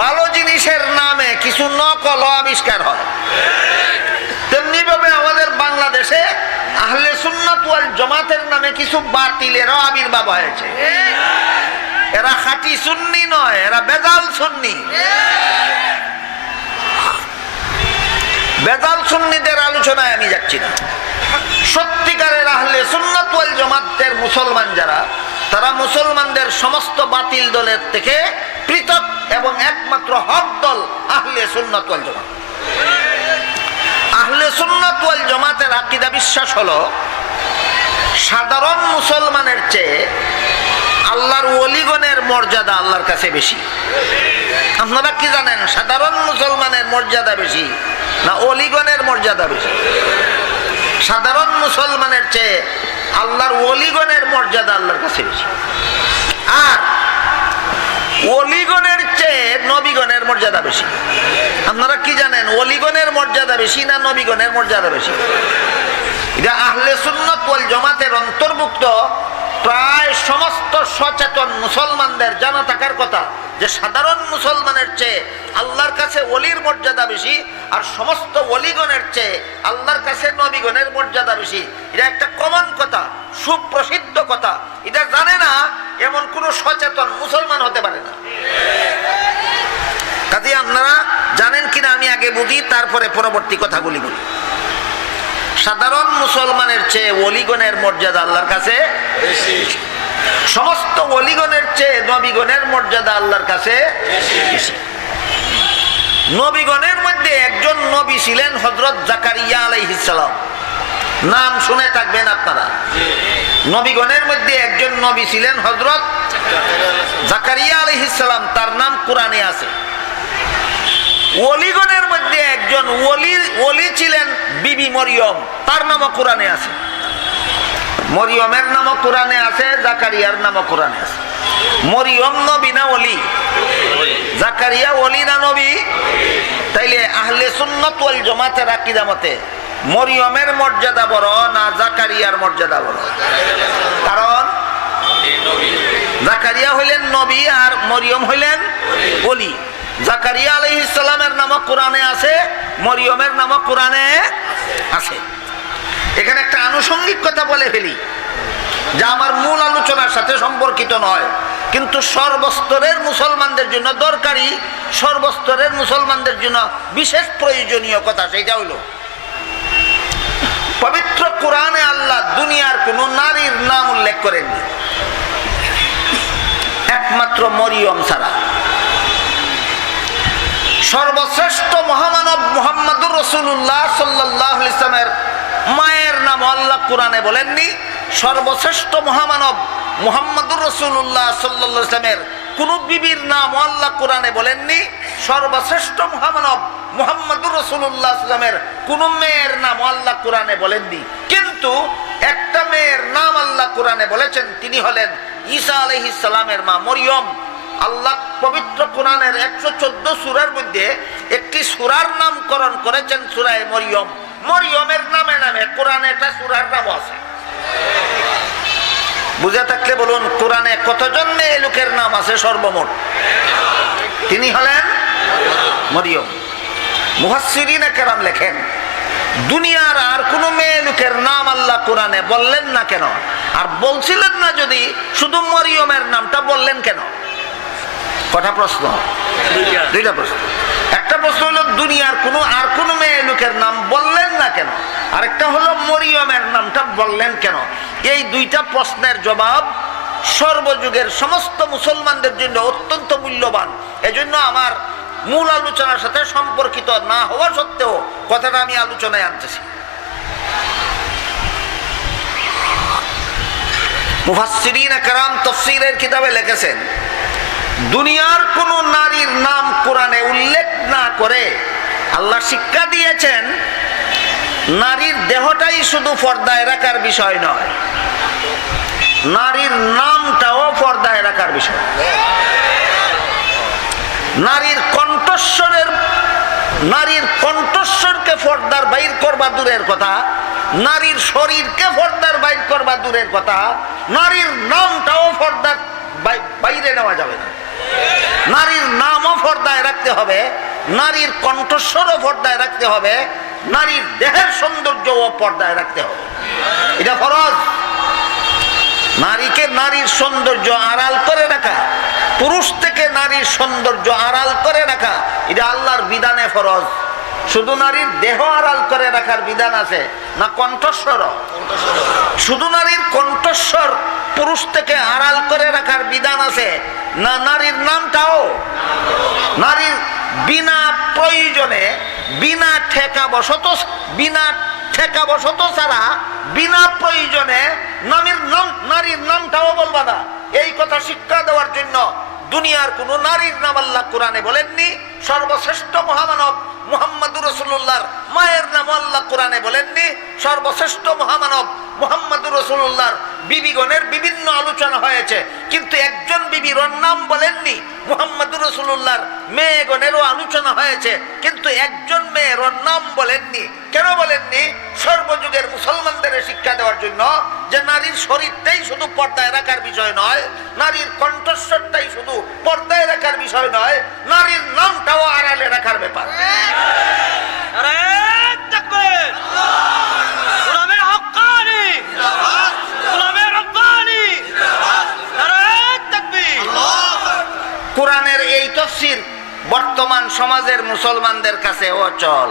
ভালো জিনিসের নামে কিছু নকল আবিষ্কার হয়, তেমনি ভাবে আমাদের বাংলাদেশে আহলে সুন্নাত ওয়াল জামাতের নামে কিছু বাতিলেরও আবির্ভাব হয়েছে। এরা খাঁটি সুন্নি নয়, এরা বেজাল সুন্নি। বেজাল সুন্নিদের আলোচনায় আমি যাচ্ছি না। সত্যিকারের আহলে সুন্নাত ওয়াল জামাতের মুসলমান যারা, তারা মুসলমানদের সমস্ত বাতিল দলের থেকে পৃথক এবং একমাত্র হক দল আহলে সুন্নাত ওয়াল জামাত। আহলে সুন্নাত ওয়াল জামাতের আকীদা বিশ্বাস হলো সাধারণ মুসলমানের চেয়ে আল্লাহর ওলিগণের মর্যাদা আল্লাহর কাছে বেশি। আপনারা কি জানেন সাধারণ মুসলমানের মর্যাদা বেশি না ওলিগণের মর্যাদা বেশি? সাধারণ মুসলমানের চেয়ে আল্লাহর ওলিগণের মর্যাদা আল্লাহর কাছে বেশি। আর ওলিগণের চেয়ে নবীগণের মর্যাদা বেশি। আপনারা কি জানেন ওলিগণের মর্যাদা বেশি না নবীগণের মর্যাদা বেশি? এটা আহলে সুন্নাত ওয়াল জামাতের অন্তর্ভুক্ত প্রায় সমস্ত সচেতন মুসলমানদের জানা থাকার কথা যে সাধারণ মুসলমানের চেয়ে আল্লাহর কাছে ওলির মর্যাদা বেশি, আর সমস্ত ওলিগণের চেয়ে আল্লাহর কাছে নবীগণের মর্যাদা বেশি। এটা একটা কমন কথা, সুপ্রসিদ্ধ কথা। এটা জানে না এমন কোন সচেতন মুসলমান হতে পারে না। কাজে আপনারা জানেন কিনা আমি আগে বুঝি, তারপরে পরবর্তী কথাগুলি বলি। সাধারণ মুসলমানের চেয়ে ওলিগণের মর্যাদা আল্লাহর কাছে বেশি। সমস্ত ওলিগণের চেয়ে নবীগণের মর্যাদা আল্লাহর কাছে বেশি। নবীগণের মধ্যে একজন নবী ছিলেন হযরত জাকারিয়া আলাইহিস সালাম। নাম শুনে থাকবেন আপনারা। নবীগণের মধ্যে একজন নবী ছিলেন হযরত জাকারিয়া আলাইহিস সালাম, তার নাম কোরআনে আছে। ওলিগণের মধ্যে একজন ওলি ছিলেন বিবি মরিয়ম, তার নামও কোরআনে আছে। মরিয়মের নামও কোরআনে আছে, জাকারিয়ার নামও কোরআনে আছে। মরিয়ম নবী না ওলি? জাকারিয়া ওলি না নবী? তাইলে আহলে সুন্নাত ওয়াল জামাতের আকীদা মতে মরিয়মের মর্যাদা বড় না জাকারিয়ার মর্যাদা বড়? কারণ জাকারিয়া হইলেন নবী আর মরিয়ম হইলেন ওলি। জাকারিয়া আলাইহিস সালামের নামও কোরআনে আছে, মরিয়মের নামও কোরআনে আছে। এখানে একটা আনুষঙ্গিক কথা বলে ফেলি যা আমার মূল আলোচনার সাথে সম্পর্কিত নয়, কিন্তু সর্বস্তরের মুসলমানদের জন্য দরকারি, সর্বস্তরের মুসলমানদের জন্য বিশেষ প্রয়োজনীয় কথা। সেটা হইল পবিত্র কোরআনে আল্লাহ দুনিয়ার কোন নারীর নাম উল্লেখ করেননি একমাত্র মরিয়ম ছাড়া। সর্বশ্রেষ্ঠ মহামানব মুহাম্মদুর রাসূলুল্লাহ সাল্লাল্লাহু আলাইহি ওয়াসাল্লামের মায়ের নাম আল্লাহ কোরআনে বলেননি। সর্বশ্রেষ্ঠ মহামানব মুহাম্মদুর রাসূলুল্লাহ সাল্লাল্লাহু আলাইহি ওয়াসাল্লামের কোন বিবির নাম আল্লাহ কোরআনে বলেননি। সর্বশ্রেষ্ঠ মহামানব মুহাম্মদুর রাসূলুল্লাহ সাল্লাল্লাহু আলাইহি ওয়াসাল্লামের কোন মেয়ের নাম আল্লাহ কোরআনে বলেননি। কিন্তু একটা মেয়ের নাম আল্লাহ কোরআনে বলেছেন, তিনি হলেন ঈসা আলাইহিস সালামের মা মরিয়ম। আল্লাহ পবিত্র কোরআনের 114 সূরার মধ্যে একটি সূরার নামকরণ করেছেন সূরা মরিয়ম। মরিয়মের নামে নামে কোরআনে একটা সূরার নাম আছে। বুঝে থাকলে বলুন কোরআনে কতজন মেয়ে লোকের নাম আছে সর্বমোট? তিনি হলেন মরিয়ম। মুফাসসিরিনে কেরাম লেখেন দুনিয়ার আর কোন মেয়ে লোকের নাম আল্লাহ কোরআনে বললেন না কেন? আর বলছিলেন না যদি, শুধু মরিয়মের নামটা বললেন কেন? কটা প্রশ্ন? দুইটা প্রশ্ন। একটা প্রশ্ন হলো দুনিয়ার আর কোন মেয়ে লোকের নাম বললেন না কেন, আরেকটা হলো মরিয়মের নামটা বললেন কেন? এই দুইটা প্রশ্নের জবাব সর্বযুগের সমস্ত মুসলমানদের জন্য অত্যন্ত মূল্যবান। এজন্য আমার মূল আলোচনার সাথে সম্পর্কিত না হওয়া সত্ত্বেও কথাটা আমি আলোচনায় আনতেছি। মুফাসসিরিনে কেরাম তাফসীরের কিতাবে লিখেছেন দুনিয়ার কোন নারীর নাম কোরআনে উল্লেখ না করে আল্লাহ শিক্ষা দিয়েছেন নারীর দেহটাই শুধু পর্দায় রাখার বিষয় নয়, নারীর নামটাও পর্দায় রাখার বিষয়। নারীর কণ্ঠস্বরকে পর্দার বাইর করবা দূরের কথা, নারীর শরীরকে পর্দার বাইর করবা দূরের কথা, নারীর নামটাও পর্দার বাইরে নেওয়া যাবে না। নারীর নামও পর্দায় রাখতে হবে, নারীর কণ্ঠস্বরও পর্দায় রাখতে হবে, নারীর দেহের সৌন্দর্যও পর্দায় রাখতে হবে। এটা ফরজ। নারীকে নারীর সৌন্দর্য আড়াল করে রাখা, পুরুষ থেকে নারীর সৌন্দর্য আড়াল করে রাখা, এটা আল্লাহর বিধানে ফরজ। শুধু নারীর দেহ আড়াল করে রাখার বিধান আছে না কণ্ঠস্বর? শুধু নারীর কণ্ঠস্বর পুরুষ থেকে আড়াল করে রাখার বিধান আছে না নারীর নামটাও? নারীর বিনা প্রয়োজনে, বিনা ঠেকা বশত ছাড়া বিনা প্রয়োজনে নারীর নামটাও বলবা না, এই কথা শিক্ষা দেওয়ার জন্য দুনিয়ার কোন নারীর নাম আল্লাহ কোরআনে বলেননি। সর্বশ্রেষ্ঠ মহামানব মুহাম্মদুর রাসূলুল্লাহর মায়ের নাম আল্লাহ কোরআনে বলেননি। সর্বশ্রেষ্ঠ মহামানব মুহাম্মদুর রাসূলুল্লাহর বিবিগণের বিভিন্ন আলোচনা হয়েছে, কিন্তু একজন বিবির নাম বলেননি। মুহাম্মদুর রাসূলুল্লাহর মেয়েগণেরও আলোচনা হয়েছে, কিন্তু একজন মেয়ের নাম বলেননি। কেন বলেননি? সর্বযুগের মুসলমানদের শিক্ষা দেওয়ার জন্য যে নারীর শরীরটাই শুধু পর্দায় রাখার বিষয় নয়, নারীর কণ্ঠস্বরটাই শুধু পর্দায় রাখার বিষয় নয়, নারীর নামটাও আড়ালে রাখার ব্যাপার। কোরআনের এই তাফসীর বর্তমান সমাজের মুসলমানদের কাছে অচল।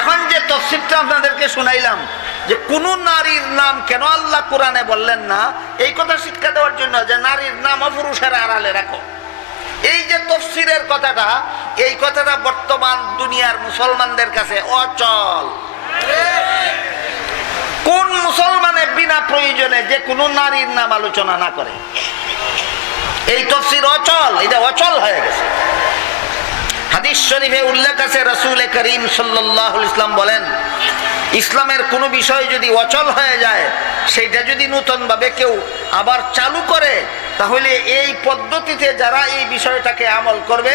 এখন যে তাফসীরটা আপনাদেরকে শুনাইলাম, যে কোন নারীর নাম কেন আল্লাহ কোরআনে বললেন না, এই কথা শিক্ষা দেওয়ার জন্য যে নারীর নাম পুরুষের আড়ালে রাখো, এই যে তাফসীরের কথাটা, এই কথাটা বর্তমান দুনিয়ার মুসলমানদের কাছে অচল। কোন মুসলমানে বিনা প্রয়োজনে যে কোনো নারীর নাম আলোচনা না করে? এই তাফসীর অচল, এটা অচল হয়ে গেছে। হাদিস শরীফে উল্লেখ আছে, রাসূল করিম সাল্লাল্লাহু আলাইহি ওয়াসাল্লাম বলেন, ইসলামের কোনো বিষয় যদি অচল হয়ে যায়, সেটা যদি নতুন ভাবে কেউ আবার চালু করে, তাহলে এই পদ্ধতিতে যারা এই বিষয়টাকে আমল করবে,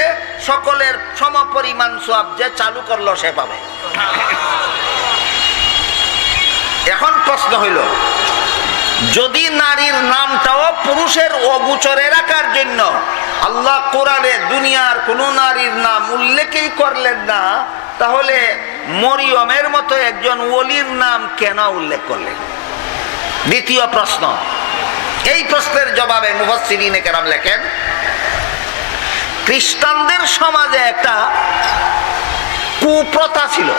সকলের সমপরিমাণ সওয়াব যে চালু করলো সে পাবে। এখন প্রশ্ন হইল, যদি নারীর নামটাও পুরুষের অগোচরে রাখার জন্য আল্লাহ কোরআনে দুনিয়ার কোন নারীর নাম উল্লেখই করলেন না, তাহলে মরিয়মের মতো একজন ওলির নাম কেন উল্লেখ করলেন? দ্বিতীয় প্রশ্ন। এই প্রশ্নের জবাবে মুফাসসিরিনে কেরাম লেখেন, খ্রিস্টানদের সমাজে একটা কুপ্রথা ছিল।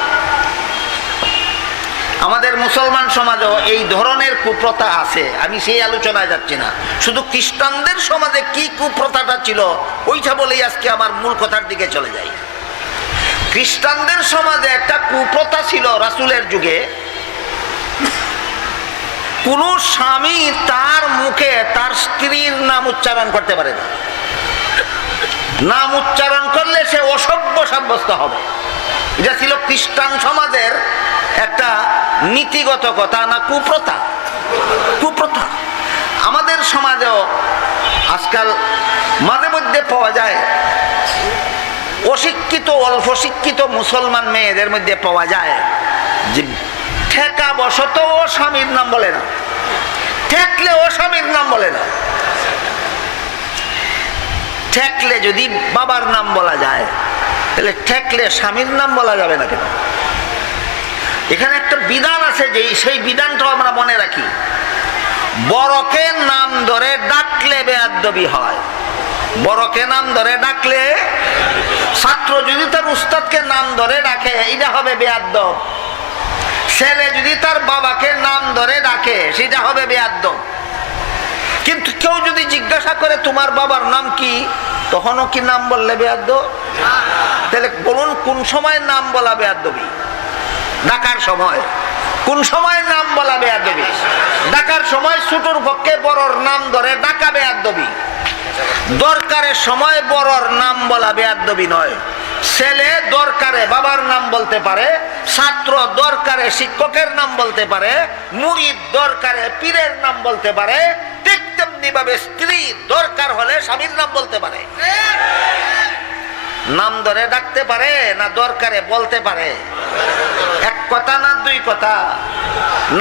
আমাদের মুসলমান সমাজেও এই ধরনের কুপ্রথা আছে, আমি সেই আলোচনায় যাচ্ছি না। শুধু খ্রিস্টানদের সমাজে কি কুপ্রথাটা ছিল ওইটা বলেই আজকে আমার মূল কথার দিকে চলে যাই। খ্রিস্টানদের সমাজে একটা কুপ্রথা ছিল রাসূলের যুগে, কোন স্বামী তার মুখে তার স্ত্রীর নাম উচ্চারণ করতে পারে না। নাম উচ্চারণ করলে সে অসভ্য সাব্যস্ত হবে। এটা ছিল খ্রিস্টান সমাজের একটা নীতিগত কথা, না কুপ্রথা? কুপ্রথা আমাদের সমাজেও আজকাল মাঝে মধ্যে পাওয়া যায়। অশিক্ষিত, অল্প শিক্ষিত মুসলমান মেয়েদের মধ্যে পাওয়া যায় যে ঠেকা বশত ও স্বামীর নাম বলে না, ঠেকলে ও স্বামীর নাম বলে না। ঠেকলে যদি বাবার নাম বলা যায়, তাহলে ঠেকলে স্বামীর নাম বলা যাবে না কেন? এখানে একটা বিধান আছে, যে সেই বিধানটাও আমরা মনে রাখি। বড়কে নাম ধরে ডাকলে বেয়াদবি হয়। বড়কে নাম ধরে ডাকলে, ছাত্র যদি তার উস্তাদকে নাম ধরে ডাকে, এটা হবে বেয়াদব। ছেলে যদি তার বাবাকে নাম ধরে ডাকে, সেটা হবে বেয়াদব। কিন্তু কেউ যদি জিজ্ঞাসা করে তোমার বাবার নাম কি, তখনও কি নাম বললে বেয়াদব? তাহলে বলুন, কোন সময় নাম বলা বেয়াদবি? ডাকার সময়। কোন সময় নাম বলা বেয়াদবি? ডাকার সময় ছোটর পক্ষে বড়র নাম ধরে ডাকা বেয়াদবি। দরকারের সময় বড়র নাম বলা বেয়াদবি নয়। ছেলে দরকারে বাবার নাম বলতে পারে, ছাত্র দরকারে শিক্ষকের নাম বলতে পারে, মুরিদ দরকারে পীরের নাম বলতে পারে, ঠিক তেমনি ভাবে স্ত্রী দরকার হলে স্বামীর নাম বলতে পারে। নাম ধরে ডাকতে পারে না দরকারে বলতে পারে? এক কথা না দুই কথা?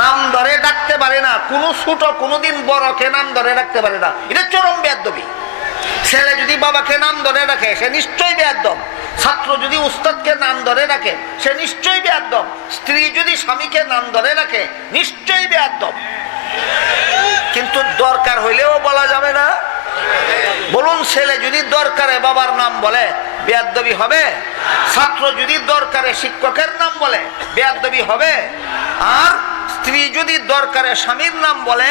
নাম ধরে ডাকতে পারে না। কোন ছোট কোনদিন বড়কে নাম ধরে ডাকতে পারে না, এটা চরম বেয়াদবি। ছেলে যদি বাবাকে নাম ধরে রাখে সে নিশ্চয়ই বেয়াদব, ছাত্র যদি উস্তাদকে নাম ধরে রাখে সে নিশ্চয়ই বেয়াদব, স্ত্রী যদি স্বামীকে নাম ধরে রাখে নিশ্চয়ই বেয়াদব। কিন্তু দরকার হইলেও বলা যাবে না। বলুন, ছেলে যদি দরকারে বাবার নাম বলে বেয়াদবি হবে? ছাত্র যদি দরকারে শিক্ষকের নাম বলে বেয়াদবি হবে? আর স্ত্রী যদি দরকারে স্বামীর নাম বলে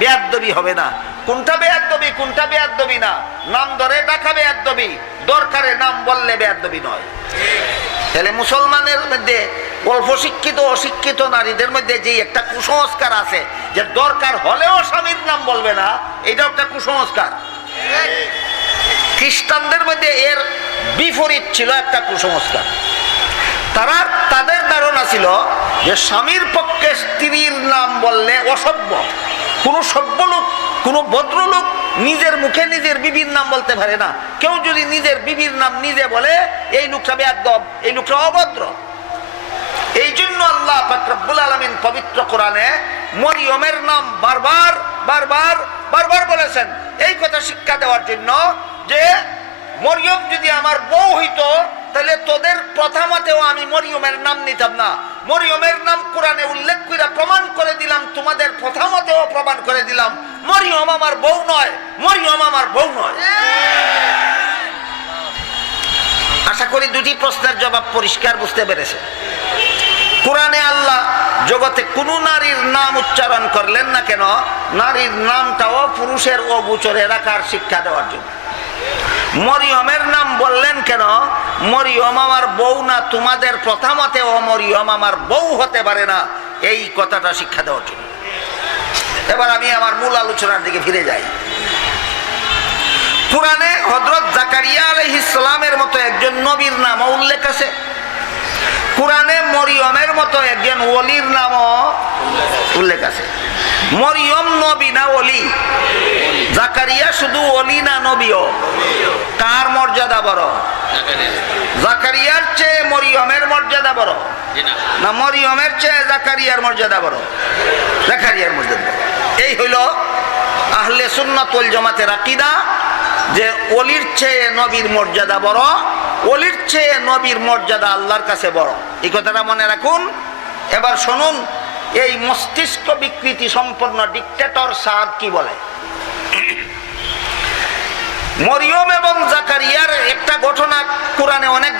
বেয়াদবি হবে না? কোনটা বেয়াদবি কোনটা বেয়াদবি না? নাম ধরে ডাকা বেয়াদবি, দরকারে নাম বললে বেয়াদবি নয়। তাহলে মুসলমানের মধ্যে অল্প শিক্ষিত অশিক্ষিত নারীদের মধ্যে যে একটা কুসংস্কার আছে যে দরকার হলেও স্বামীর নাম বলবে না, এটা একটা কুসংস্কার। খ্রিস্টানদের মধ্যে এর বিপরীত ছিল একটা কুসংস্কার। তাদের ধারণা ছিল যে স্বামীর পক্ষে স্ত্রীর নাম বললে অসভ্য। কোনো সভ্য লোক, কোনো ভদ্রলোক নিজের মুখে নিজের বিবির নাম বলতে পারে না। কেউ যদি নিজের বিবির নাম নিজে বলে এই লোকটা বেয়াদব, এই লোকটা অভদ্র। এই জন্য আল্লাহ পাক রব্বুল আলামিন পবিত্র কোরআনে মরিয়মের নাম বারবার বারবার বারবার বলেছেন এই কথা শিক্ষা দেওয়ার জন্য যে মরিয়ম যদি আমার বউ হইতো তাহলে তোদের প্রথা মতেও আমি মরিয়মের নাম নিতাম না। মরিয়মের নাম কোরআনে উল্লেখ করে প্রমাণ করে দিলাম, তোমাদের প্রথা মতেও প্রমাণ করে দিলাম মরিয়ম আমার বউ নয়, মরিয়ম আমার বউ নয়। আশা করি দুটি প্রশ্নের জবাব পরিষ্কার বুঝতে পেরেছে। কোরআনে আল্লাহ জগতে কোন নারীর নাম উচ্চারণ করলেন না কেন? নারীর নামটাও পুরুষের অগোচরে রাখার শিক্ষা দেওয়ার জন্য। মরিয়মের নাম বললেন কেন? মরিয়ম আমার বউ না, তোমাদের প্রথা মতে ও মরিয়ম আমার বউ হতে পারে না, এই কথাটা শিক্ষা দেওয়ার জন্য। এবার আমি আমার মূল আলোচনার দিকে ফিরে যাই। কোরআনে হযরত জাকারিয়া আলাইহিস সালামের মতো একজন নবীর নামও উল্লেখ আছে। কোরআনে মরিয়মের মতো একজন ওলির নামও উল্লেখ আছে। মরিয়ম নবী না ওলি? জাকারিয়া শুধু ওলি না নবীও? কার মর্যাদা বড়? জাকারিয়ার চেয়ে মরিয়মের মর্যাদা বড় না মরিয়মের চেয়ে জাকারিয়ার মর্যাদা বড়? জাকারিয়ার মর্যাদা। এই হইল আহলে সুন্নাত ওয়াল জামাতের আকীদা যে ওলির চেয়ে নবীর মর্যাদা বড়, ওলির চেয়ে নবীর মর্যাদা আল্লাহর কাছে বড়। এই কথাটা মনে রাখুন। এবার শুনুন এই মস্তিষ্ক বিকৃতি সম্পন্ন ডিক্টেটর সাদ কি বলে। মরিয়ম এবং জাকারিয়ার একটা ঘটনা কোরআনে অনেক